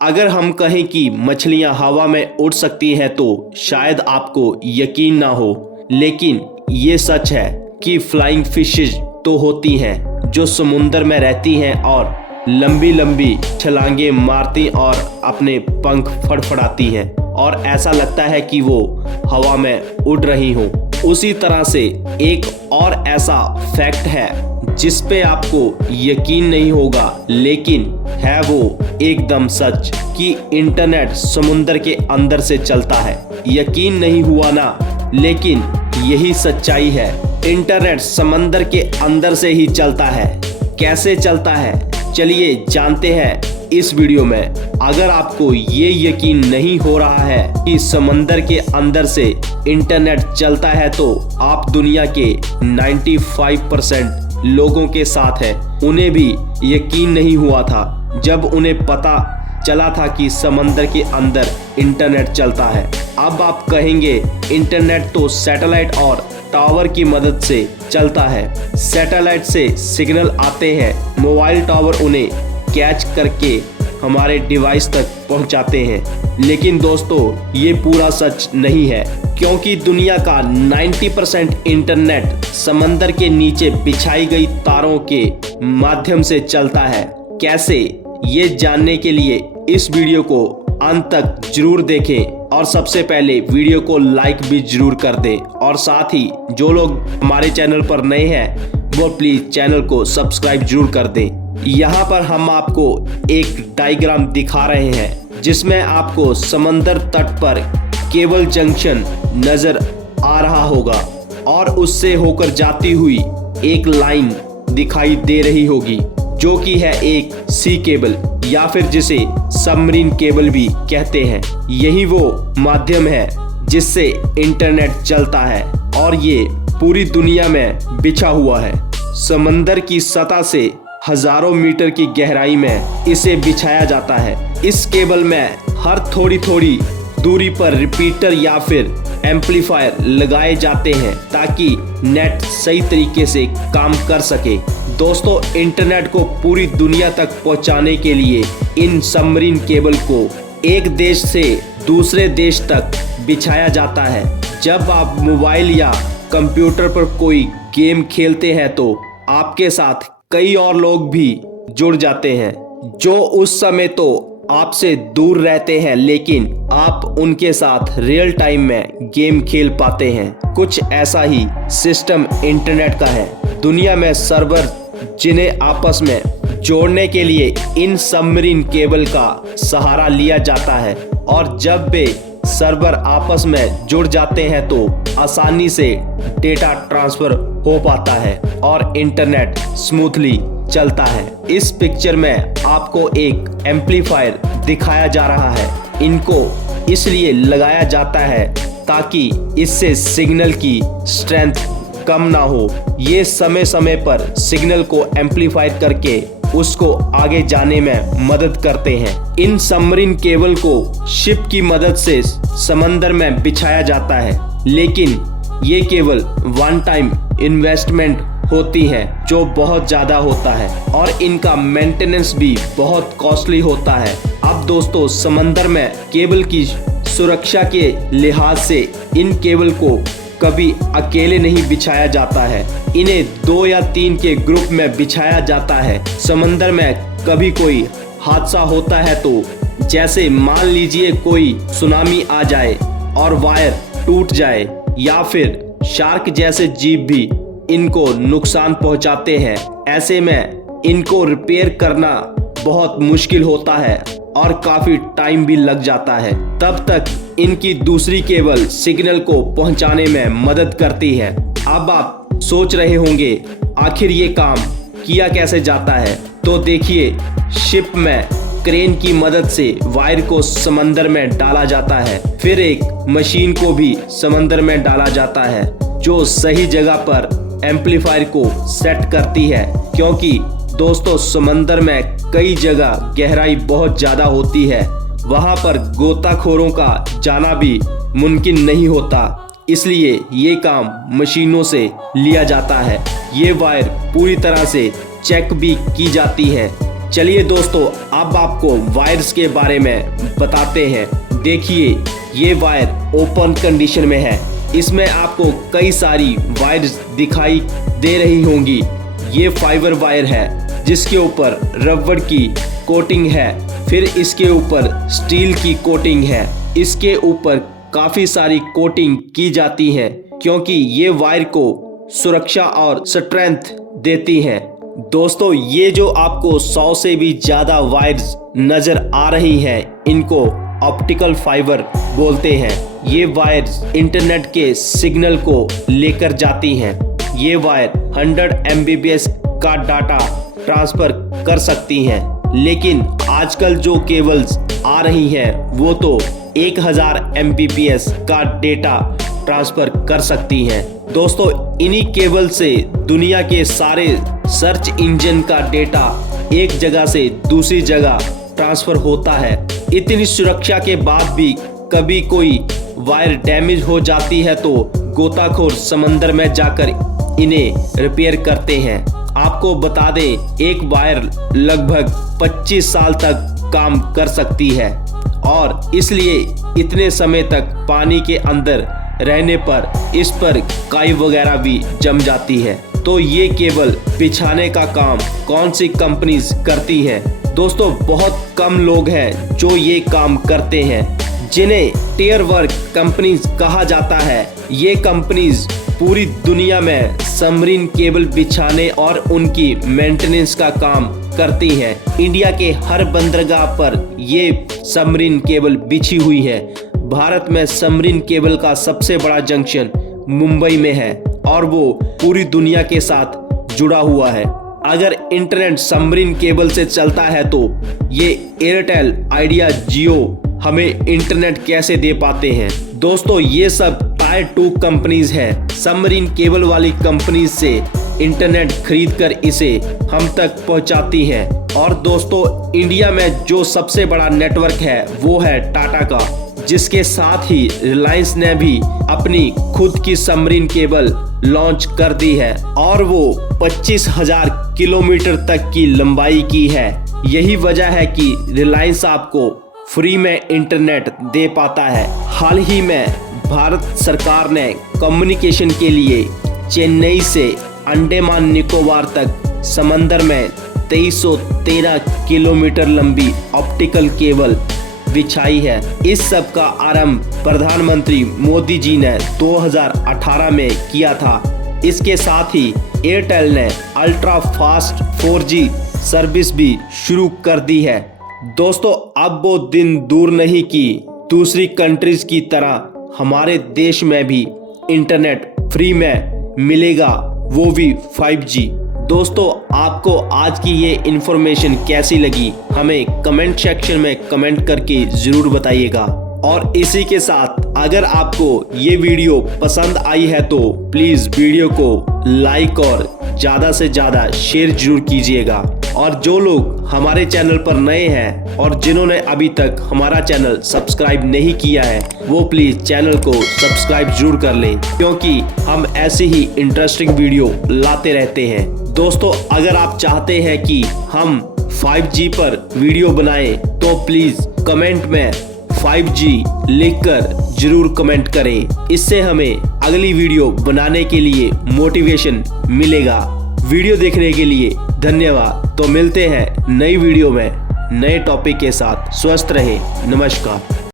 अगर हम कहें कि मछलियां हवा में उड़ सकती हैं तो शायद आपको यकीन ना हो, लेकिन ये सच है कि फ्लाइंग फिशेज तो होती हैं जो समुद्र में रहती हैं और लंबी लंबी छलांगे मारती और अपने पंख फड़फड़ाती हैं और ऐसा लगता है कि वो हवा में उड़ रही हों। उसी तरह से एक और ऐसा फैक्ट है जिस पे आपको यकीन नहीं होगा, लेकिन है वो एकदम सच कि इंटरनेट समुद्र के अंदर से चलता है। यकीन नहीं हुआ ना, लेकिन यही सच्चाई है। इंटरनेट समंदर के अंदर से ही चलता है। कैसे चलता है, चलिए जानते हैं इस वीडियो में। अगर आपको ये यकीन नहीं हो रहा है कि समंदर के अंदर से इंटरनेट चलता है तो आप दुनिया के 95% लोगों के साथ हैं। उन्हें भी यकीन नहीं हुआ था जब उन्हें पता चला था कि समंदर के अंदर इंटरनेट चलता है। अब आप कहेंगे इंटरनेट तो सैटेलाइट और टावर की मदद से चलता है। सैटेलाइट से सिग्नल आते हैं, मोबाइल टावर उन्हें कैच करके हमारे डिवाइस तक पहुंचाते हैं। लेकिन दोस्तों, ये पूरा सच नहीं है, क्योंकि दुनिया का 90% इंटरनेट समंदर के नीचे बिछाई गई तारों के माध्यम से चलता है। कैसे, ये जानने के लिए इस वीडियो को अंत तक जरूर देखें और सबसे पहले वीडियो को लाइक भी जरूर कर दें और साथ ही जो लोग हमारे चैनल पर नए हैं वो प्लीज चैनल को सब्सक्राइब जरूर कर दें। यहाँ पर हम आपको एक डायग्राम दिखा रहे हैं जिसमें आपको समंदर तट पर केबल जंक्शन नजर आ रहा होगा और उससे होकर जाती हुई एक लाइन दिखाई दे रही होगी जो कि है एक सी केबल या फिर जिसे सबमरीन केबल भी कहते हैं। यही वो माध्यम है जिससे इंटरनेट चलता है और ये पूरी दुनिया में बिछा हुआ है। समंदर की सतह से हजारों मीटर की गहराई में इसे बिछाया जाता है। इस केबल में हर थोड़ी थोड़ी दूरी पर रिपीटर या फिर एम्पलीफायर लगाए जाते हैं ताकि नेट सही तरीके से काम कर सके। दोस्तों, इंटरनेट को पूरी दुनिया तक पहुंचाने के लिए इन सबमरीन केबल को एक देश से दूसरे देश तक बिछाया जाता है। जब आप मोबाइल या कंप्यूटर पर कोई गेम खेलते हैं तो आपके साथ कई और लोग भी जुड़ जाते हैं जो उस समय तो आपसे दूर रहते हैं, लेकिन आप उनके साथ रियल टाइम में गेम खेल पाते हैं। कुछ ऐसा ही सिस्टम इंटरनेट का है। दुनिया में सर्वर जिन्हें आपस में जोड़ने के लिए इन सबमरीन केबल का सहारा लिया जाता है और जब वे सर्वर आपस में जुड़ जाते हैं तो आसानी से डेटा ट्रांसफर हो पाता है और इंटरनेट स्मूथली चलता है। इस पिक्चर में आपको एक एम्पलीफायर दिखाया जा रहा है। इनको इसलिए लगाया जाता है ताकि इससे सिग्नल की स्ट्रेंथ कम ना हो। ये समय समय पर सिग्नल को एम्पलीफाई करके उसको आगे जाने में मदद करते हैं। इन सबमरीन केबल को शिप की मदद से समंदर में बिछाया जाता है, लेकिन ये केवल वन टाइम इन्वेस्टमेंट होती है जो बहुत ज़्यादा होता है और इनका मेंटेनेंस भी बहुत कॉस्टली होता है। अब दोस्तों, समंदर में केबल की सुरक्षा के लिहाज से इन केबल को कभी अकेले नहीं बिछाया जाता है। इन्हें 2 या 3 के ग्रुप में बिछाया जाता है। समंदर में कभी कोई हादसा होता है तो जैसे मान लीजिए कोई सुनामी आ जाए और वायर टूट जाए या फिर शार्क जैसे जीव भी इनको नुकसान पहुंचाते हैं, ऐसे में इनको रिपेयर करना बहुत मुश्किल होता है और काफी टाइम भी लग जाता है। तब तक इनकी दूसरी केबल सिग्नल को पहुंचाने में मदद करती है। अब आप सोच रहे होंगे आखिर ये काम किया कैसे जाता है, तो देखिए, शिप में क्रेन की मदद से वायर को समंदर में डाला जाता है, फिर एक मशीन को भी समंदर में डाला जाता है जो सही जगह पर एम्पलीफायर को सेट करती है। क्योंकि दोस्तों, समंदर में कई जगह गहराई बहुत ज़्यादा होती है, वहाँ पर गोताखोरों का जाना भी मुमकिन नहीं होता, इसलिए ये काम मशीनों से लिया जाता है। ये वायर पूरी तरह से चेक भी की जाती है चलिए दोस्तों, अब आपको वायर्स के बारे में बताते हैं। देखिए, ये वायर ओपन कंडीशन में है। इसमें आपको कई सारी वायर्स दिखाई दे रही होंगी। ये फाइबर वायर है जिसके ऊपर रबड़ की कोटिंग है, फिर इसके ऊपर स्टील की कोटिंग है। इसके ऊपर काफी सारी कोटिंग की जाती है क्योंकि ये वायर को सुरक्षा और स्ट्रेंथ देती हैं। दोस्तों, ये जो आपको 100 से भी ज्यादा वायर्स नजर आ रही हैं, इनको ऑप्टिकल फाइबर बोलते हैं। ये वायर्स इंटरनेट के सिग्नल को लेकर जाती हैं। ये वायर 100 Mbps का डाटा ट्रांसफर कर सकती हैं, लेकिन आजकल जो केबल्स आ रही हैं वो तो 1000 Mbps का डेटा ट्रांसफर कर सकती हैं। दोस्तों, इन्हीं केबल से दुनिया के सारे सर्च इंजन का डेटा एक जगह से दूसरी जगह ट्रांसफर होता है। इतनी सुरक्षा के बाद भी कभी कोई वायर डैमेज हो जाती है तो गोताखोर समंदर में जाकर इन्हें रिपेयर करते हैं। आपको बता दें, एक वायर लगभग 25 साल तक काम कर सकती है और इसलिए इतने समय तक पानी के अंदर रहने पर इस पर काई वगैरह भी जम जाती है। तो ये केबल बिछाने का काम कौन सी कंपनीज करती हैं? दोस्तों, बहुत कम लोग हैं जो ये काम करते हैं, जिन्हें टियर वर्क कंपनीज कहा जाता है। ये कंपनीज पूरी दुनिया में सबमरीन केबल बिछाने और उनकी मेंटेनेंस का काम करती हैं। इंडिया के हर बंदरगाह पर ये सबमरीन केबल बिछी हुई है। भारत में सबमरीन केबल का सबसे बड़ा जंक्शन मुंबई में है और वो पूरी दुनिया के साथ जुड़ा हुआ है। अगर इंटरनेट सबमरीन केबल से चलता है तो ये एयरटेल, आइडिया, जियो हमें इंटरनेट कैसे दे पाते हैं? दोस्तों, ये सब टायर 2 कंपनीज हैं। सबमरीन केबल वाली कंपनीज से इंटरनेट खरीद कर इसे हम तक पहुंचाती हैं। और दोस्तों, इंडिया में जो सबसे बड़ा नेटवर्क है वो है टाटा का, जिसके साथ ही रिलायंस ने भी अपनी खुद की सबमरीन केबल लॉन्च कर दी है और वो 25,000 किलोमीटर तक की लंबाई की है। यही वजह है कि रिलायंस आपको फ्री में इंटरनेट दे पाता है। हाल ही में भारत सरकार ने कम्युनिकेशन के लिए चेन्नई से अंडमान निकोबार तक समंदर में 2313 किलोमीटर लंबी ऑप्टिकल केबल बिछाई है। इस सब का आरंभ प्रधानमंत्री मोदी जी ने 2018 में किया था। इसके साथ ही एयरटेल ने अल्ट्रा फास्ट 4G सर्विस भी शुरू कर दी है। दोस्तों, अब वो दिन दूर नहीं कि दूसरी कंट्रीज की तरह हमारे देश में भी इंटरनेट फ्री में मिलेगा, वो भी 5G। दोस्तों, आपको आज की ये इन्फॉर्मेशन कैसी लगी हमें कमेंट सेक्शन में कमेंट करके ज़रूर बताइएगा। और इसी के साथ अगर आपको ये वीडियो पसंद आई है तो प्लीज़ वीडियो को लाइक और ज़्यादा से ज़्यादा शेयर जरूर कीजिएगा। और जो लोग हमारे चैनल पर नए हैं और जिन्होंने अभी तक हमारा चैनल सब्सक्राइब नहीं किया है वो प्लीज़ चैनल को सब्सक्राइब जरूर कर लें, क्योंकि हम ऐसी ही इंटरेस्टिंग वीडियो लाते रहते हैं। दोस्तों, अगर आप चाहते हैं कि हम 5G पर वीडियो बनाएं तो प्लीज़ कमेंट में 5G लिखकर जरूर कमेंट करें। इससे हमें अगली वीडियो बनाने के लिए मोटिवेशन मिलेगा। वीडियो देखने के लिए धन्यवाद। तो मिलते हैं नई वीडियो में नए टॉपिक के साथ। स्वस्थ रहें। नमस्कार।